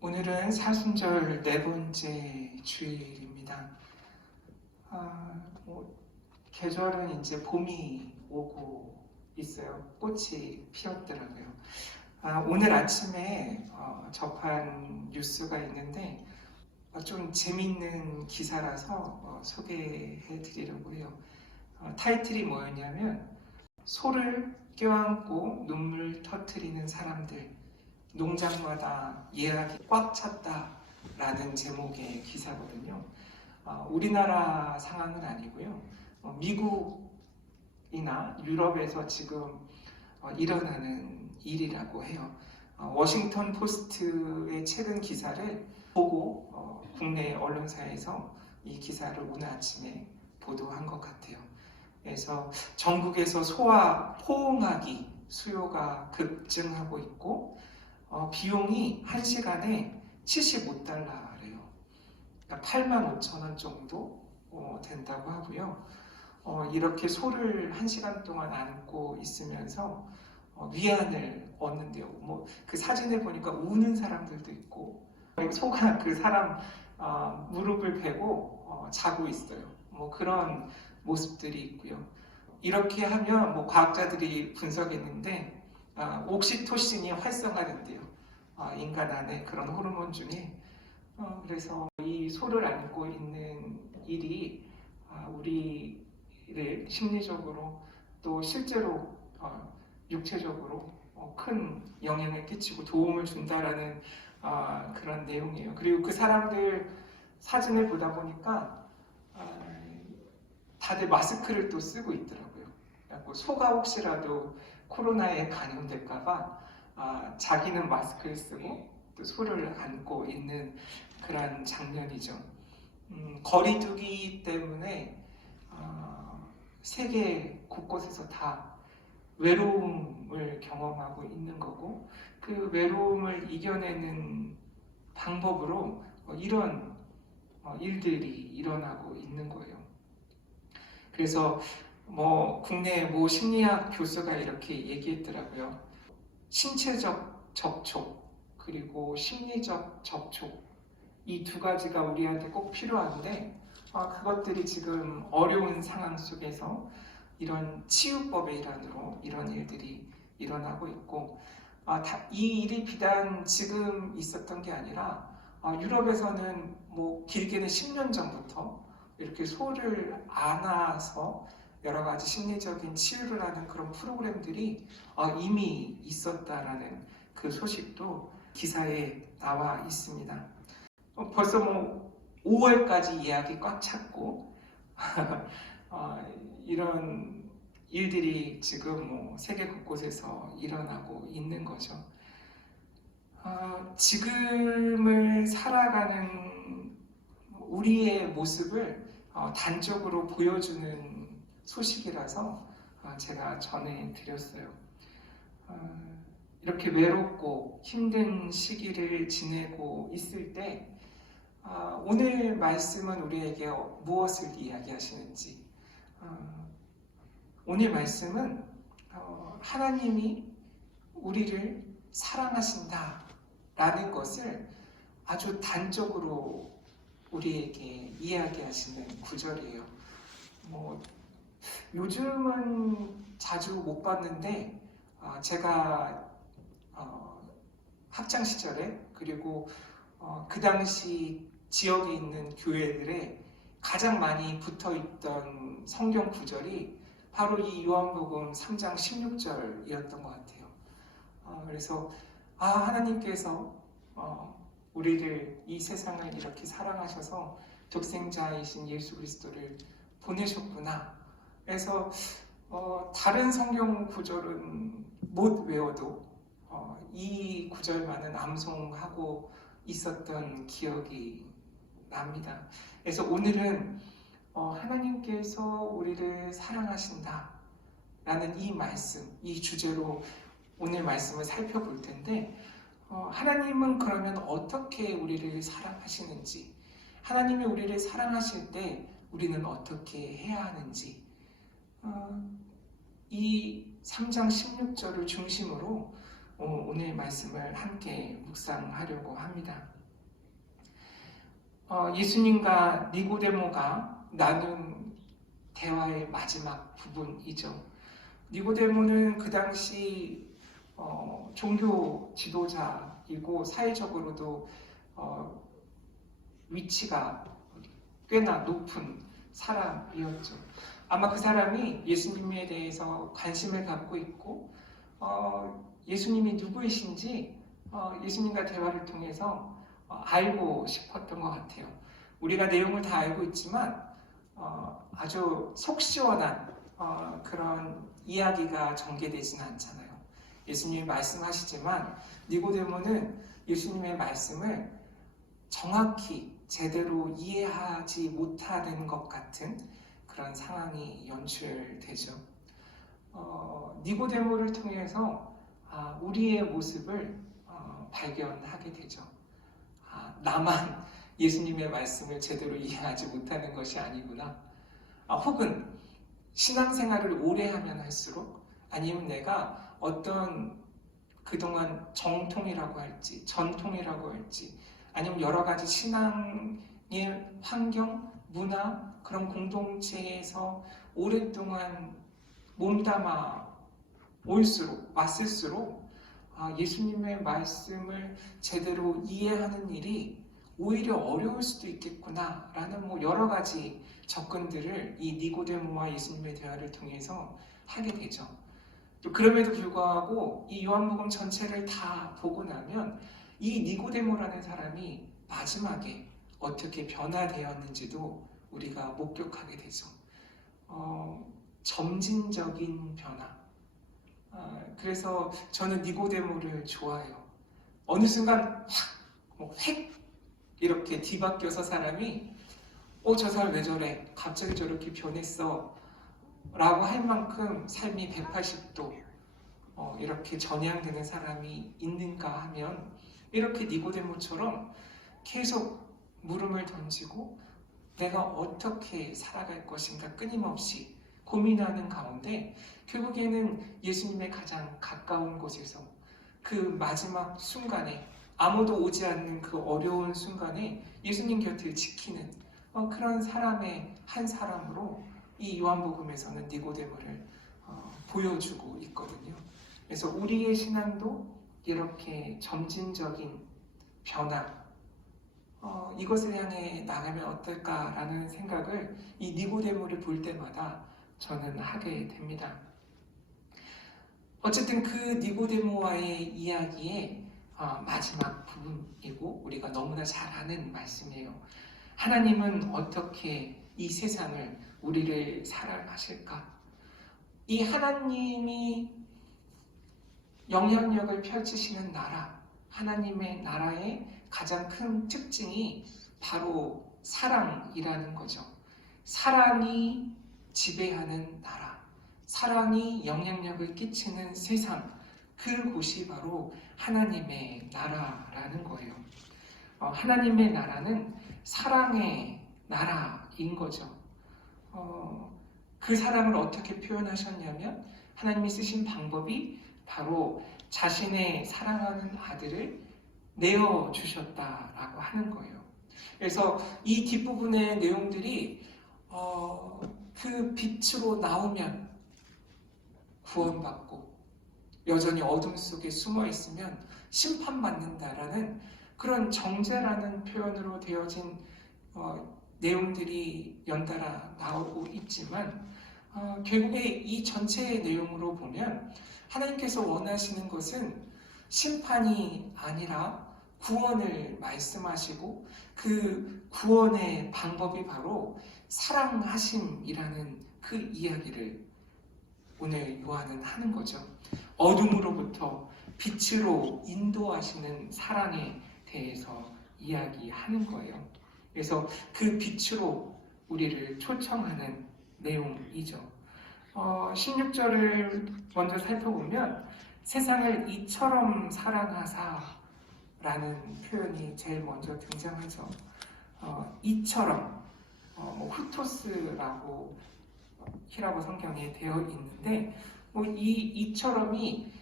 오늘은 사순절 네 번째 주일입니다. 계절은 이제 봄이 오고 있어요. 꽃이 피었더라고요. 오늘 아침에 접한 뉴스가 있는데 좀 재밌는 기사라서 소개해 드리려고 해요. 타이틀이 뭐였냐면 소를 껴안고 눈물 터뜨리는 사람들, 농장마다 예약이 꽉 찼다라는 제목의 기사거든요. 우리나라 상황은 아니고요. 미국이나 유럽에서 지금 일어나는 일이라고 해요. 워싱턴 포스트의 최근 기사를 보고 국내 언론사에서 이 기사를 오늘 아침에 보도한 것 같아요. 그래서 전국에서 소와 포옹하기 수요가 급증하고 있고 비용이 1시간에 75달러래요. 그러니까 85,000원 정도 된다고 하고요. 이렇게 소를 1시간 동안 안고 있으면서 위안을 얻는데요. 그 사진을 보니까 우는 사람들도 있고 소가 그 사람 무릎을 베고 자고 있어요. 그런 모습들이 있고요. 이렇게 하면 과학자들이 분석했는데 옥시토신이 활성화된대요. 인간 안에 그런 호르몬 중에. 그래서 이 소를 안고 있는 일이 우리를 심리적으로 또 실제로 육체적으로 큰 영향을 끼치고 도움을 준다라는 그런 내용이에요. 그리고 그 사람들 사진을 보다 보니까 다들 마스크를 또 쓰고 있더라고요. 소가 혹시라도 코로나에 감염될까봐 자기는 마스크를 쓰고 또 소를 안고 있는 그런 장면이죠. 거리두기 때문에 세계 곳곳에서 다 외로움을 경험하고 있는 거고 그 외로움을 이겨내는 방법으로 이런 일들이 일어나고 있는 거예요. 그래서 국내 심리학 교수가 이렇게 얘기했더라고요. 신체적 접촉 그리고 심리적 접촉 이 두 가지가 우리한테 꼭 필요한데 그것들이 지금 어려운 상황 속에서 이런 치유법의 일환으로 이런 일들이 일어나고 있고 이 일이 비단 지금 있었던 게 아니라 유럽에서는 길게는 10년 전부터 이렇게 소를 안아서 여러 가지 심리적인 치유를 하는 그런 프로그램들이 이미 있었다라는 그 소식도 기사에 나와 있습니다. 벌써 5월까지 예약이 꽉 찼고 이런 일들이 지금 세계 곳곳에서 일어나고 있는 거죠. 지금을 살아가는 우리의 모습을 단적으로 보여주는 소식이라서 제가 전해드렸어요. 이렇게 외롭고 힘든 시기를 지내고 있을 때 오늘 말씀은 우리에게 무엇을 이야기하시는지 오늘 말씀은 하나님이 우리를 사랑하신다 라는 것을 아주 단적으로 우리에게 이야기하시는 구절이에요. 요즘은 자주 못 봤는데 제가 학창 시절에 그리고 그 당시 지역에 있는 교회들에 가장 많이 붙어있던 성경 구절이 바로 이 요한복음 3장 16절이었던 것 같아요. 그래서 하나님께서 우리를 이 세상을 이렇게 사랑하셔서 독생자이신 예수 그리스도를 보내셨구나. 그래서 다른 성경 구절은 못 외워도 이 구절만은 암송하고 있었던 기억이 납니다. 그래서 오늘은 하나님께서 우리를 사랑하신다 라는 이 말씀, 이 주제로 오늘 말씀을 살펴볼 텐데 하나님은 그러면 어떻게 우리를 사랑하시는지, 하나님이 우리를 사랑하실 때 우리는 어떻게 해야 하는지 이 3장 16절을 중심으로 오늘 말씀을 함께 묵상하려고 합니다. 예수님과 니고데모가 나눈 대화의 마지막 부분이죠. 니고데모는 그 당시 종교 지도자이고 사회적으로도 위치가 꽤나 높은 사람이었죠. 아마 그 사람이 예수님에 대해서 관심을 갖고 있고 예수님이 누구이신지 예수님과 대화를 통해서 알고 싶었던 것 같아요. 우리가 내용을 다 알고 있지만 아주 속 시원한 그런 이야기가 전개되지는 않잖아요. 예수님이 말씀하시지만 니고데모는 예수님의 말씀을 정확히 제대로 이해하지 못하는 것 같은 그런 상황이 연출되죠. 니고데모를 통해서 우리의 모습을 발견하게 되죠. 나만 예수님의 말씀을 제대로 이해하지 못하는 것이 아니구나. 혹은 신앙생활을 오래 하면 할수록 아니면 내가 어떤 그동안 정통이라고 할지 전통이라고 할지 아니면 여러 가지 신앙의 환경, 문화 그런 공동체에서 오랫동안 몸담아 왔을수록 예수님의 말씀을 제대로 이해하는 일이 오히려 어려울 수도 있겠구나라는 여러 가지 접근들을 이 니고데모와 예수님의 대화를 통해서 하게 되죠. 또 그럼에도 불구하고 이 요한복음 전체를 다 보고 나면 이 니고데모라는 사람이 마지막에 어떻게 변화되었는지도 우리가 목격하게 되죠. 점진적인 변화. 그래서 저는 니고데모를 좋아해요. 어느 순간 획 이렇게 뒤바뀌어서 사람이 저 사람 왜 저래? 갑자기 저렇게 변했어 라고 할 만큼 삶이 180도 이렇게 전향되는 사람이 있는가 하면 이렇게 니고데모처럼 계속 물음을 던지고 내가 어떻게 살아갈 것인가 끊임없이 고민하는 가운데 결국에는 예수님의 가장 가까운 곳에서 그 마지막 순간에 아무도 오지 않는 그 어려운 순간에 예수님 곁을 지키는 그런 사람의 한 사람으로 이 요한복음에서는 니고데모를 보여주고 있거든요. 그래서 우리의 신앙도 이렇게 점진적인 변화 이것을 향해 나가면 어떨까라는 생각을 이 니고데모를 볼 때마다 저는 하게 됩니다. 어쨌든 그 니고데모와의 이야기의 마지막 부분이고 우리가 너무나 잘 아는 말씀이에요. 하나님은 어떻게 이 세상을 우리를 사랑하실까? 이 하나님이 영향력을 펼치시는 나라, 하나님의 나라의 가장 큰 특징이 바로 사랑이라는 거죠. 사랑이 지배하는 나라, 사랑이 영향력을 끼치는 세상, 그곳이 바로 하나님의 나라라는 거예요. 하나님의 나라는 사랑의 나라인 거죠. 그 사랑을 어떻게 표현하셨냐면 하나님이 쓰신 방법이 바로 자신의 사랑하는 아들을 내어주셨다라고 하는 거예요. 그래서 이 뒷부분의 내용들이 그 빛으로 나오면 구원받고 여전히 어둠 속에 숨어 있으면 심판받는다라는 그런 정죄라는 표현으로 되어진 내용들이 연달아 나오고 있지만 결국에 이 전체의 내용으로 보면 하나님께서 원하시는 것은 심판이 아니라 구원을 말씀하시고 그 구원의 방법이 바로 사랑하심이라는 그 이야기를 오늘 요한은 하는 거죠. 어둠으로부터 빛으로 인도하시는 사랑에 대해서 이야기하는 거예요. 그래서 그 빛으로 우리를 초청하는 내용이죠. 16절을 먼저 살펴보면 세상을 이처럼 사랑하사 라는 표현이 제일 먼저 등장하죠. 이처럼 후토스라고 히라보 성경에 되어 있는데 이처럼이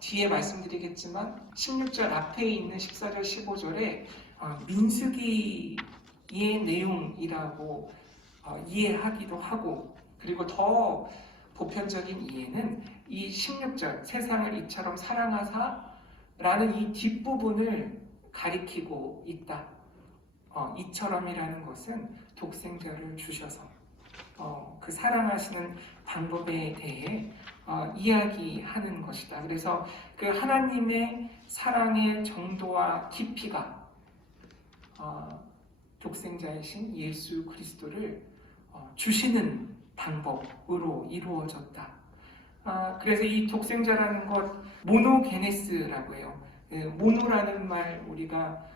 뒤에 말씀드리겠지만 16절 앞에 있는 14절, 15절에 민수기의 내용이라고 이해하기도 하고, 그리고 더 보편적인 이해는 이 16절 세상을 이처럼 사랑하사 라는 이 뒷부분을 가리키고 있다. 이처럼이라는 것은 독생자를 주셔서 그 사랑하시는 방법에 대해 이야기하는 것이다. 그래서 그 하나님의 사랑의 정도와 깊이가 독생자이신 예수 그리스도를 주시는 방법으로 이루어졌다. 그래서 이 독생자라는 것 모노게네스라고 해요. 모노라는 말 우리가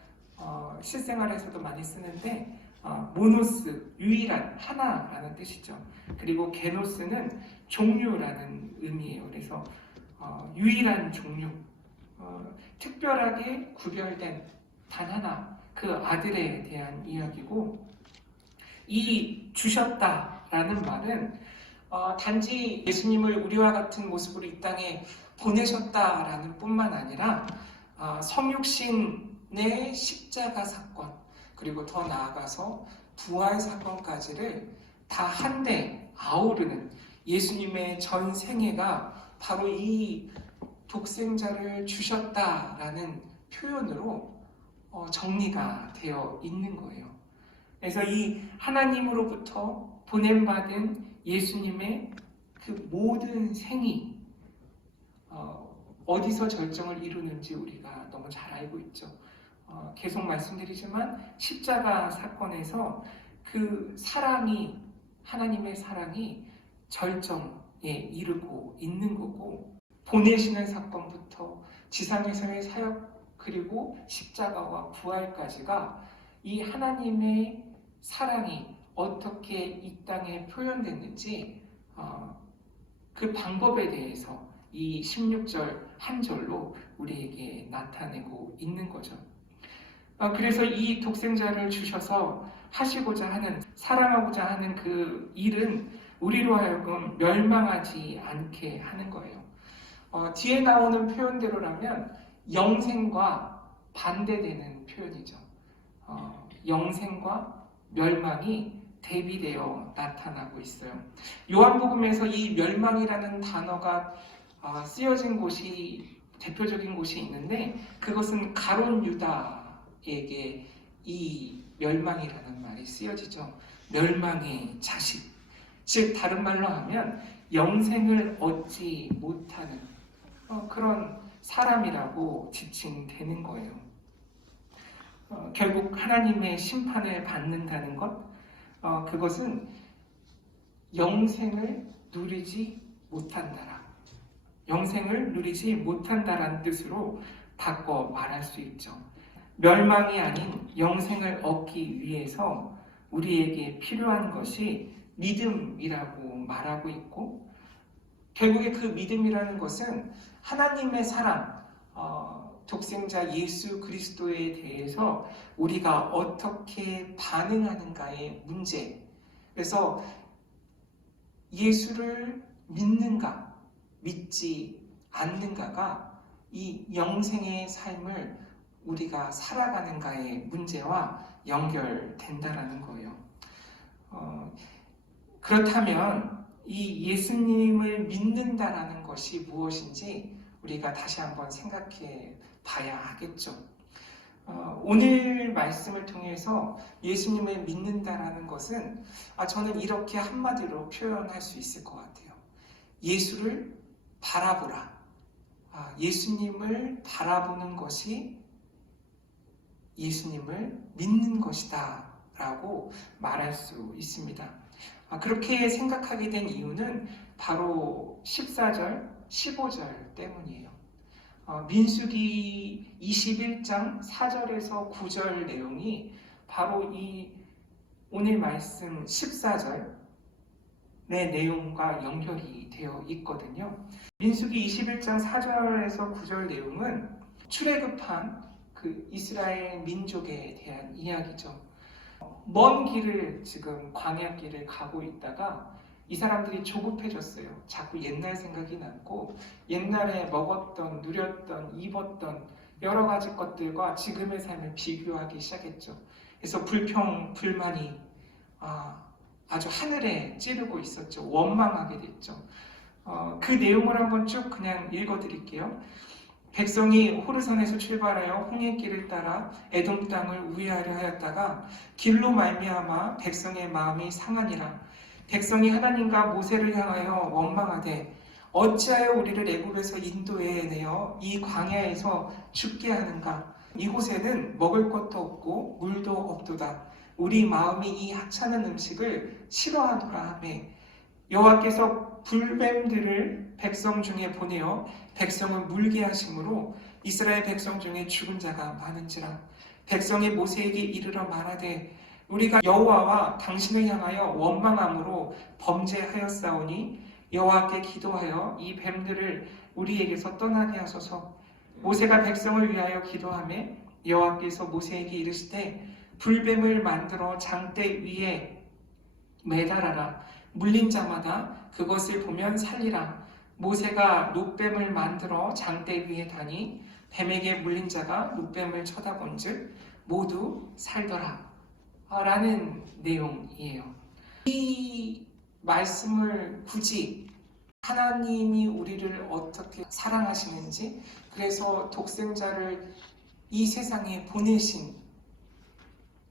실생활에서도 많이 쓰는데 모노스, 유일한, 하나라는 뜻이죠. 그리고 게노스는 종류라는 의미예요. 그래서 유일한 종류, 특별하게 구별된 단 하나, 그 아들에 대한 이야기고, 이 주셨다라는 말은 단지 예수님을 우리와 같은 모습으로 이 땅에 보내셨다라는 뿐만 아니라 성육신의 십자가 사건, 그리고 더 나아가서 부활 사건까지를 다 한데 아우르는 예수님의 전 생애가 바로 이 독생자를 주셨다라는 표현으로 정리가 되어 있는 거예요. 그래서 이 하나님으로부터 보냄받은 예수님의 그 모든 생이 어디서 절정을 이루는지 우리가 너무 잘 알고 있죠. 계속 말씀드리지만 십자가 사건에서 그 사랑이, 하나님의 사랑이 절정에 이르고 있는 거고, 보내시는 사건부터 지상에서의 사역, 그리고 십자가와 부활까지가 이 하나님의 사랑이 어떻게 이 땅에 표현됐는지 그 방법에 대해서 이 16절 한 절로 우리에게 나타내고 있는 거죠. 그래서 이 독생자를 주셔서 하시고자 하는, 사랑하고자 하는 그 일은 우리로 하여금 멸망하지 않게 하는 거예요. 뒤에 나오는 표현대로라면 영생과 반대되는 표현이죠. 영생과 멸망이 대비되어 나타나고 있어요. 요한복음에서 이 멸망이라는 단어가 쓰여진 곳이, 대표적인 곳이 있는데, 그것은 가룟 유다에게 이 멸망이라는 말이 쓰여지죠. 멸망의 자식, 즉 다른 말로 하면 영생을 얻지 못하는 그런 사람이라고 지칭되는 거예요. 결국 하나님의 심판을 받는다는 것, 그것은 영생을 누리지 못한다라, 영생을 누리지 못한다라는 뜻으로 바꿔 말할 수 있죠. 멸망이 아닌 영생을 얻기 위해서 우리에게 필요한 것이 믿음이라고 말하고 있고, 결국에 그 믿음이라는 것은 하나님의 사랑, 독생자 예수 그리스도에 대해서 우리가 어떻게 반응하는가의 문제. 그래서 예수를 믿는가, 믿지 않는가가 이 영생의 삶을 우리가 살아가는가의 문제와 연결된다라는 거예요. 그렇다면 이 예수님을 믿는다라는 것이 무엇인지 우리가 다시 한번 생각해 봐야 하겠죠. 오늘 말씀을 통해서 예수님을 믿는다라는 것은 저는 이렇게 한마디로 표현할 수 있을 것 같아요. 예수를 바라보라. 예수님을 바라보는 것이 예수님을 믿는 것이다 라고 말할 수 있습니다. 그렇게 생각하게 된 이유는 바로 14절, 15절 때문이에요. 민수기 21장 4절에서 9절 내용이 바로 이 오늘 말씀 14절의 내용과 연결이 되어 있거든요. 민수기 21장 4절에서 9절 내용은 출애굽한 그 이스라엘 민족에 대한 이야기죠. 먼 길을, 지금 광야길을 가고 있다가 이 사람들이 조급해졌어요. 자꾸 옛날 생각이 났고 옛날에 먹었던, 누렸던, 입었던 여러 가지 것들과 지금의 삶을 비교하기 시작했죠. 그래서 불평, 불만이 아주 하늘에 찌르고 있었죠. 원망하게 됐죠. 그 내용을 한번 쭉 그냥 읽어드릴게요. 백성이 호르산에서 출발하여 홍해길을 따라 에돔 땅을 우회하려 하였다가 길로 말미암아 백성의 마음이 상하니라. 백성이 하나님과 모세를 향하여 원망하되 어찌하여 우리를 애굽에서 인도해 내어 이 광야에서 죽게 하는가? 이곳에는 먹을 것도 없고 물도 없도다. 우리 마음이 이 하찮은 음식을 싫어하노라 하매 여호와께서 불뱀들을 백성 중에 보내어 백성을 물게 하심으로 이스라엘 백성 중에 죽은 자가 많은지라. 백성이 모세에게 이르러 말하되 우리가 여호와와 당신을 향하여 원망함으로 범죄하였사오니 여호와께 기도하여 이 뱀들을 우리에게서 떠나게 하소서. 모세가 백성을 위하여 기도하며 여호와께서 모세에게 이르시되 불뱀을 만들어 장대 위에 매달아라. 물린 자마다 그것을 보면 살리라. 모세가 놋뱀을 만들어 장대 위에 다니 뱀에게 물린 자가 놋뱀을 쳐다본즉 모두 살더라. 라는 내용이에요. 이 말씀을 굳이 하나님이 우리를 어떻게 사랑하시는지, 그래서 독생자를 이 세상에 보내신,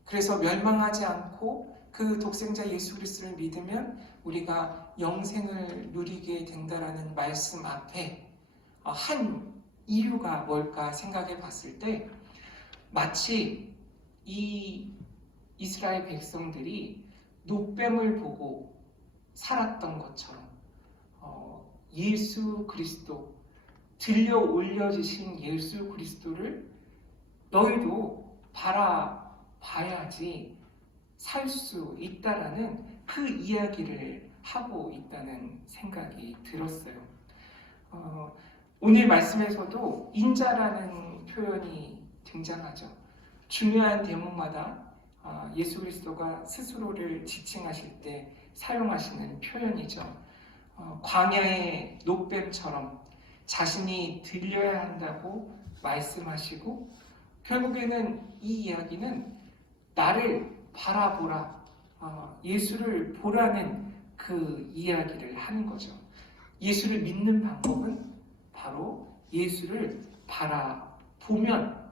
그래서 멸망하지 않고 그 독생자 예수 그리스도를 믿으면 우리가 영생을 누리게 된다라는 말씀 앞에 한 이유가 뭘까 생각해 봤을 때 마치 이 이스라엘 백성들이 놋뱀을 보고 살았던 것처럼 예수 그리스도, 들려 올려지신 예수 그리스도를 너희도 바라봐야지 살 수 있다라는 그 이야기를 하고 있다는 생각이 들었어요. 오늘 말씀에서도 인자라는 표현이 등장하죠. 중요한 대목마다 예수 그리스도가 스스로를 지칭하실 때 사용하시는 표현이죠. 광야의 놋뱀처럼 자신이 들려야 한다고 말씀하시고 결국에는 이 이야기는 나를 바라보라, 예수를 보라는 그 이야기를 하는 거죠. 예수를 믿는 방법은 바로 예수를 바라보면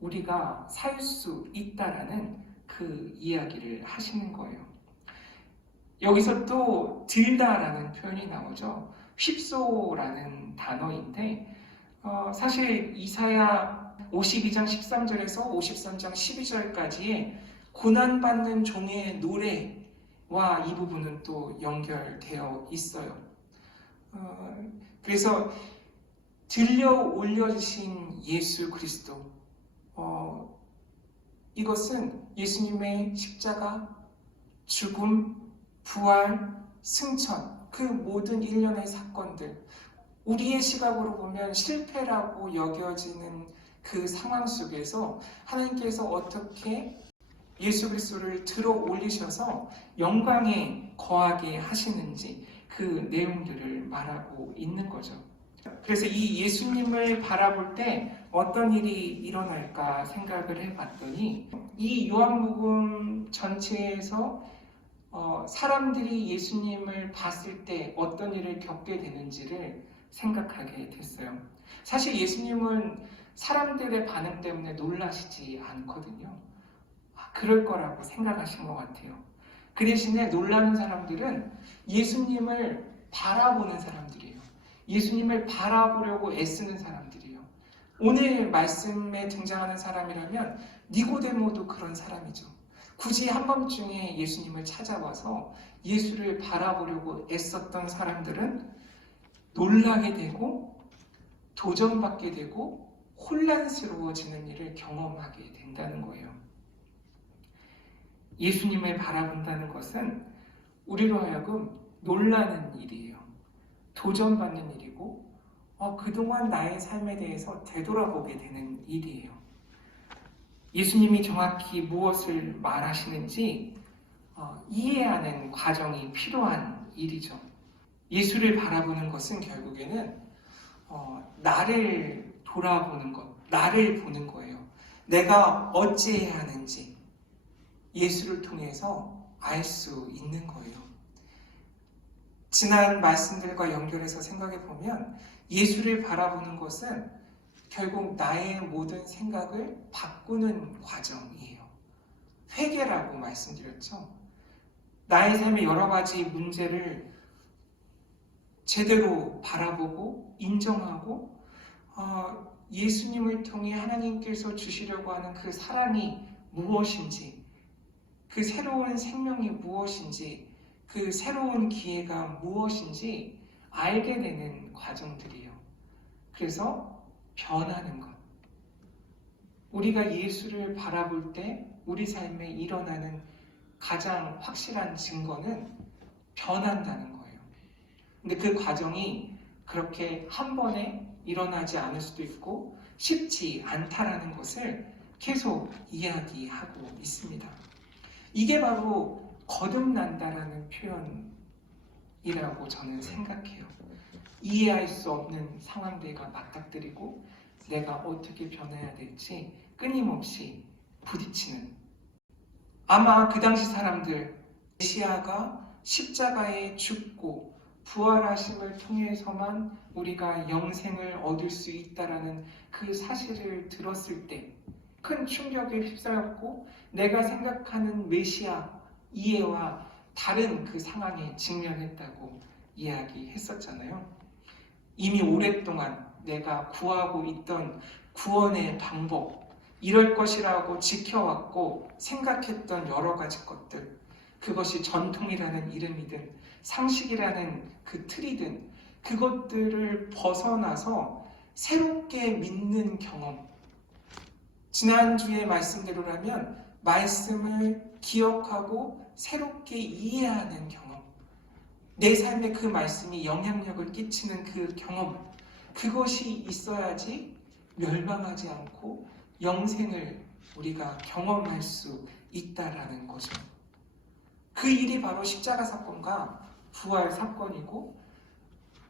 우리가 살 수 있다라는 그 이야기를 하시는 거예요. 여기서 또 들다라는 표현이 나오죠. 휩소라는 단어인데 사실 이사야 52장 13절에서 53장 12절까지의 고난받는 종의 노래와 이 부분은 또 연결되어 있어요. 그래서 들려 올려주신 예수 그리스도, 이것은 예수님의 십자가, 죽음, 부활, 승천, 그 모든 일련의 사건들, 우리의 시각으로 보면 실패라고 여겨지는 그 상황 속에서 하나님께서 어떻게 예수 그리스도를 들어 올리셔서 영광에 거하게 하시는지 그 내용들을 말하고 있는 거죠. 그래서 이 예수님을 바라볼 때 어떤 일이 일어날까 생각을 해봤더니 이 요한복음 전체에서 사람들이 예수님을 봤을 때 어떤 일을 겪게 되는지를 생각하게 됐어요. 사실 예수님은 사람들의 반응 때문에 놀라시지 않거든요. 그럴 거라고 생각하신 것 같아요. 그 대신에 놀라는 사람들은 예수님을 바라보는 사람들이에요. 예수님을 바라보려고 애쓰는 사람들이에요. 오늘 말씀에 등장하는 사람이라면 니고데모도 그런 사람이죠. 굳이 한밤중에 예수님을 찾아와서 예수를 바라보려고 애썼던 사람들은 놀라게 되고 도전받게 되고 혼란스러워지는 일을 경험하게 된다는 거예요. 예수님을 바라본다는 것은 우리로 하여금 놀라는 일이에요. 도전받는 일이고 그동안 나의 삶에 대해서 되돌아보게 되는 일이에요. 예수님이 정확히 무엇을 말하시는지 이해하는 과정이 필요한 일이죠. 예수를 바라보는 것은 결국에는 나를 돌아보는 것, 나를 보는 거예요. 내가 어찌해야 하는지 예수를 통해서 알 수 있는 거예요. 지난 말씀들과 연결해서 생각해 보면 예수를 바라보는 것은 결국 나의 모든 생각을 바꾸는 과정이에요. 회개라고 말씀드렸죠. 나의 삶의 여러 가지 문제를 제대로 바라보고 인정하고 예수님을 통해 하나님께서 주시려고 하는 그 사랑이 무엇인지, 그 새로운 생명이 무엇인지, 그 새로운 기회가 무엇인지 알게 되는 과정들이에요. 그래서 변하는 것. 우리가 예수를 바라볼 때 우리 삶에 일어나는 가장 확실한 증거는 변한다는 거예요. 근데 그 과정이 그렇게 한 번에 일어나지 않을 수도 있고 쉽지 않다라는 것을 계속 이야기하고 있습니다. 이게 바로 거듭난다라는 표현이라고 저는 생각해요. 이해할 수 없는 상황들과 맞닥뜨리고 내가 어떻게 변해야 될지 끊임없이 부딪히는, 아마 그 당시 사람들 메시아가 십자가에 죽고 부활하심을 통해서만 우리가 영생을 얻을 수 있다라는 그 사실을 들었을 때 큰 충격에 휩싸였고 내가 생각하는 메시아 이해와 다른 그 상황에 직면했다고 이야기했었잖아요. 이미 오랫동안 내가 구하고 있던 구원의 방법, 이럴 것이라고 지켜왔고 생각했던 여러 가지 것들, 그것이 전통이라는 이름이든 상식이라는 그 틀이든 그것들을 벗어나서 새롭게 믿는 경험, 지난주의 말씀대로라면 말씀을 기억하고 새롭게 이해하는 경험, 내 삶에 그 말씀이 영향력을 끼치는 그 경험, 그것이 있어야지 멸망하지 않고 영생을 우리가 경험할 수 있다라는 거죠. 그 일이 바로 십자가 사건과 부활 사건이고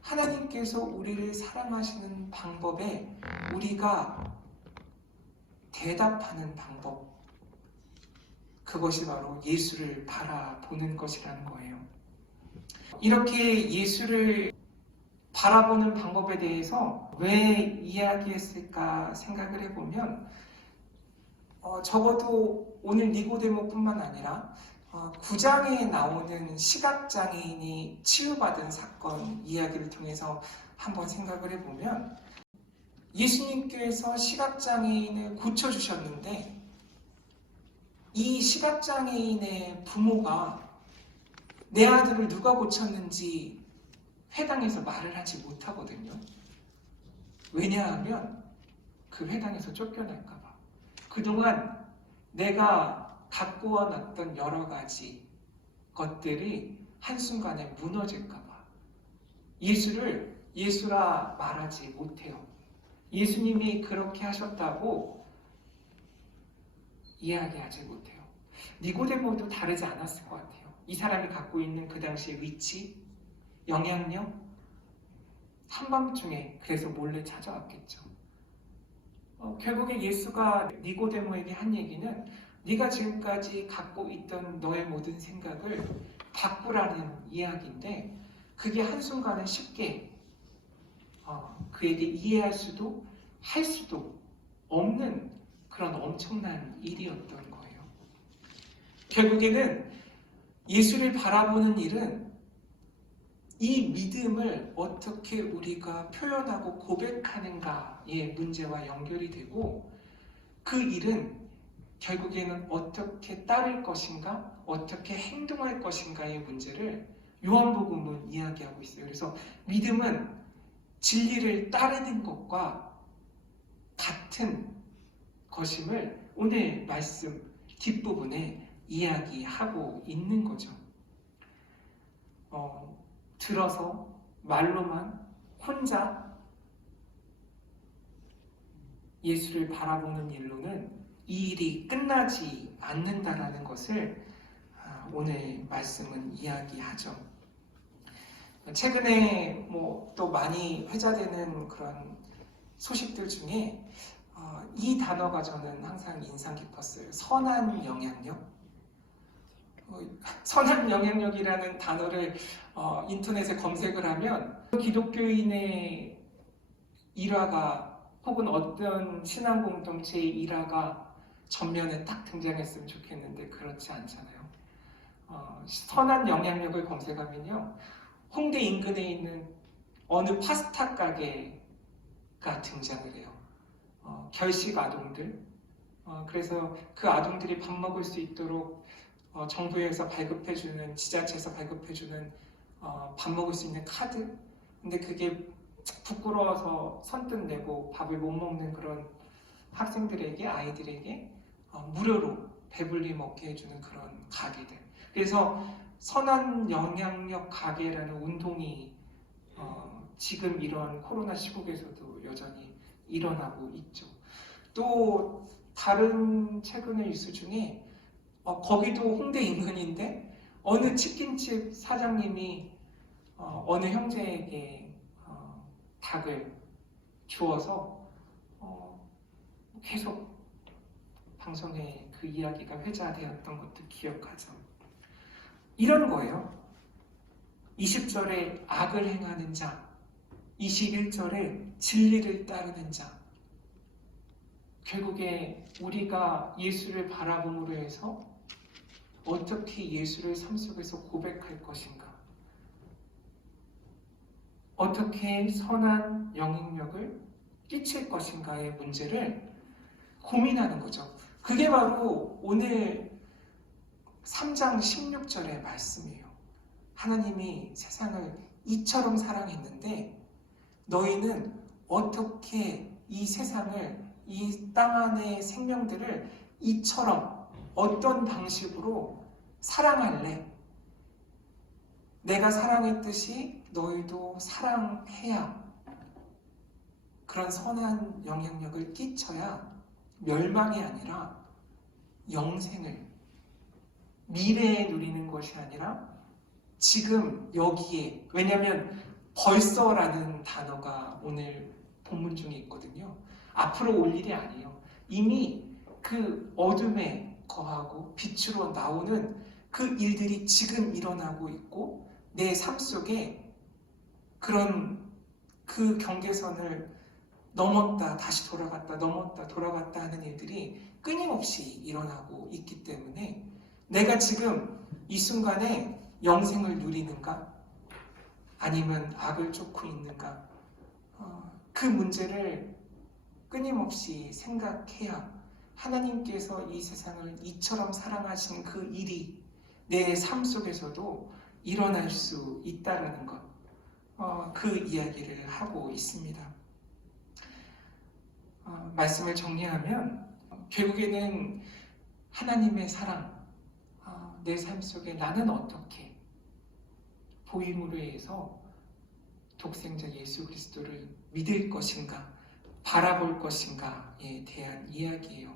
하나님께서 우리를 사랑하시는 방법에 우리가 대답하는 방법, 그것이 바로 예수를 바라보는 것이라는 거예요. 이렇게 예수를 바라보는 방법에 대해서 왜 이야기했을까 생각을 해보면 적어도 오늘 니고데모뿐만 아니라 9장에 나오는 시각장애인이 치유받은 사건 이야기를 통해서 한번 생각을 해보면 예수님께서 시각장애인을 고쳐주셨는데 이 시각장애인의 부모가 내 아들을 누가 고쳤는지 회당에서 말을 하지 못하거든요. 왜냐하면 그 회당에서 쫓겨날까 봐. 그동안 내가 갖고 와놨던 여러 가지 것들이 한순간에 무너질까 봐. 예수를 예수라 말하지 못해요. 예수님이 그렇게 하셨다고 이야기하지 못해요. 니고데모도 다르지 않았을 것 같아요. 이 사람이 갖고 있는 그 당시의 위치, 영향력, 한밤중에 그래서 몰래 찾아왔겠죠. 결국에 예수가 니고데모에게 한 얘기는 네가 지금까지 갖고 있던 너의 모든 생각을 바꾸라는 이야기인데 그게 한순간에 쉽게 그에게 이해할 수도 할 수도 없는 그런 엄청난 일이었던 거예요. 결국에는 예수를 바라보는 일은 이 믿음을 어떻게 우리가 표현하고 고백하는가의 문제와 연결이 되고 그 일은 결국에는 어떻게 따를 것인가, 어떻게 행동할 것인가의 문제를 요한복음은 이야기하고 있어요. 그래서 믿음은 진리를 따르는 것과 같은 것임을 오늘 말씀 뒷부분에 이야기하고 있는 거죠. 들어서 말로만 혼자 예수를 바라보는 일로는 이 일이 끝나지 않는다라는 것을 오늘 말씀은 이야기하죠. 최근에 또 많이 회자되는 그런 소식들 중에 이 단어가 저는 항상 인상 깊었어요. 선한 영향력. 선한 영향력이라는 단어를 인터넷에 검색을 하면 기독교인의 일화가 혹은 어떤 신앙 공동체의 일화가 전면에 딱 등장했으면 좋겠는데 그렇지 않잖아요. 선한 영향력을 검색하면요, 홍대 인근에 있는 어느 파스타 가게가 등장을 해요. 결식 아동들. 그래서 그 아동들이 밥 먹을 수 있도록 정부에서 발급해주는, 지자체에서 발급해주는 밥 먹을 수 있는 카드. 근데 그게 부끄러워서 선뜻 내고 밥을 못 먹는 그런 학생들에게, 아이들에게 무료로 배불리 먹게 해주는 그런 가게들. 그래서 선한 영향력 가게라는 운동이 지금 이런 코로나 시국에서도 여전히 일어나고 있죠. 또 다른 최근의 뉴스 중에 거기도 홍대 인근인데 어느 치킨집 사장님이 어느 형제에게 닭을 주어서 계속 방송에 그 이야기가 회자되었던 것도 기억하죠. 이런 거예요. 20절에 악을 행하는 자, 21절에 진리를 따르는 자. 결국에 우리가 예수를 바라봄으로 해서 어떻게 예수를 삶 속에서 고백할 것인가, 어떻게 선한 영향력을 끼칠 것인가의 문제를 고민하는 거죠. 그게 바로 오늘 3장 16절의 말씀이에요. 하나님이 세상을 이처럼 사랑했는데 너희는 어떻게 이 세상을, 이 땅 안의 생명들을 이처럼 어떤 방식으로 사랑할래? 내가 사랑했듯이 너희도 사랑해야 그런 선한 영향력을 끼쳐야 멸망이 아니라 영생을, 미래에 누리는 것이 아니라 지금 여기에, 왜냐하면 벌써라는 단어가 오늘 본문 중에 있거든요. 앞으로 올 일이 아니에요. 이미 그 어둠에 거하고 빛으로 나오는 그 일들이 지금 일어나고 있고 내 삶 속에 그런 그 경계선을 넘었다 다시 돌아갔다 넘었다 돌아갔다 하는 일들이 끊임없이 일어나고 있기 때문에 내가 지금 이 순간에 영생을 누리는가 아니면 악을 쫓고 있는가, 그 문제를 끊임없이 생각해야 하나님께서 이 세상을 이처럼 사랑하신 그 일이 내 삶 속에서도 일어날 수 있다는 것, 그 이야기를 하고 있습니다. 말씀을 정리하면 결국에는 하나님의 사랑, 내 삶 속에 나는 어떻게 보임으로 해서 독생자 예수 그리스도를 믿을 것인가, 바라볼 것인가에 대한 이야기예요.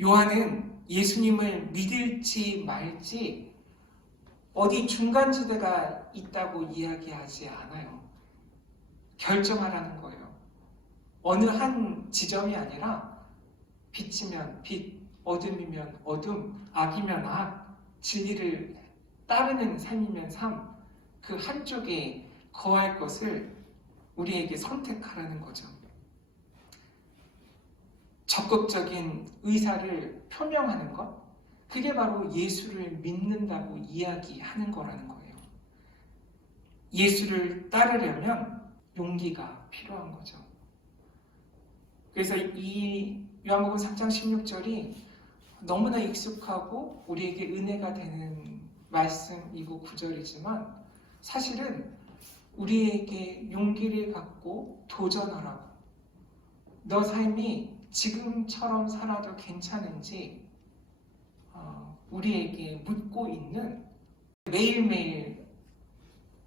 요한은 예수님을 믿을지 말지 어디 중간지대가 있다고 이야기하지 않아요. 결정하라는 거예요. 어느 한 지점이 아니라 빛이면 빛, 어둠이면 어둠, 악이면 악, 진리를 따르는 삶이면 삶, 그 한쪽에 거할 것을 우리에게 선택하라는 거죠. 적극적인 의사를 표명하는 것, 그게 바로 예수를 믿는다고 이야기하는 거라는 거예요. 예수를 따르려면 용기가 필요한 거죠. 그래서 이 요한복음 3장 16절이 너무나 익숙하고 우리에게 은혜가 되는 말씀이고 구절이지만 사실은 우리에게 용기를 갖고 도전하라고, 너 삶이 지금처럼 살아도 괜찮은지 우리에게 묻고 있는, 매일매일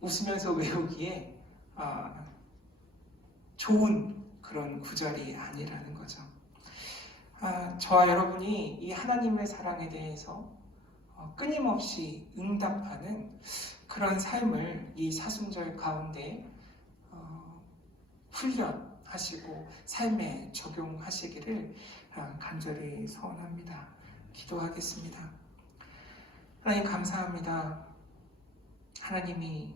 웃으면서 외우기에 좋은 그런 구절이 아니라는 거죠. 저와 여러분이 이 하나님의 사랑에 대해서 끊임없이 응답하는 그런 삶을 이 사순절 가운데 훈련하시고 삶에 적용하시기를 간절히 소원합니다. 기도하겠습니다. 하나님 감사합니다. 하나님이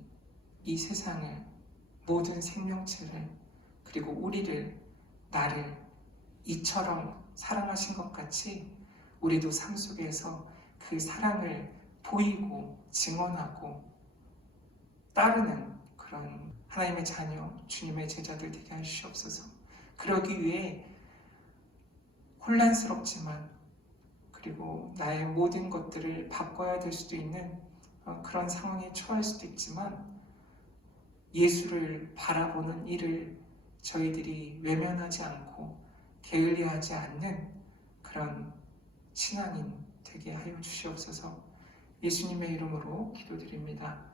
이 세상을, 모든 생명체를, 그리고 우리를, 나를 이처럼 사랑하신 것 같이 우리도 삶 속에서 그 사랑을 보이고 증언하고 따르는 그런 하나님의 자녀, 주님의 제자들 되게 하시옵소서. 그러기 위해 혼란스럽지만, 그리고 나의 모든 것들을 바꿔야 될 수도 있는 그런 상황에 처할 수도 있지만, 예수를 바라보는 일을 저희들이 외면하지 않고 게을리하지 않는 그런 신앙인 되게 하여 주시옵소서. 예수님의 이름으로 기도드립니다.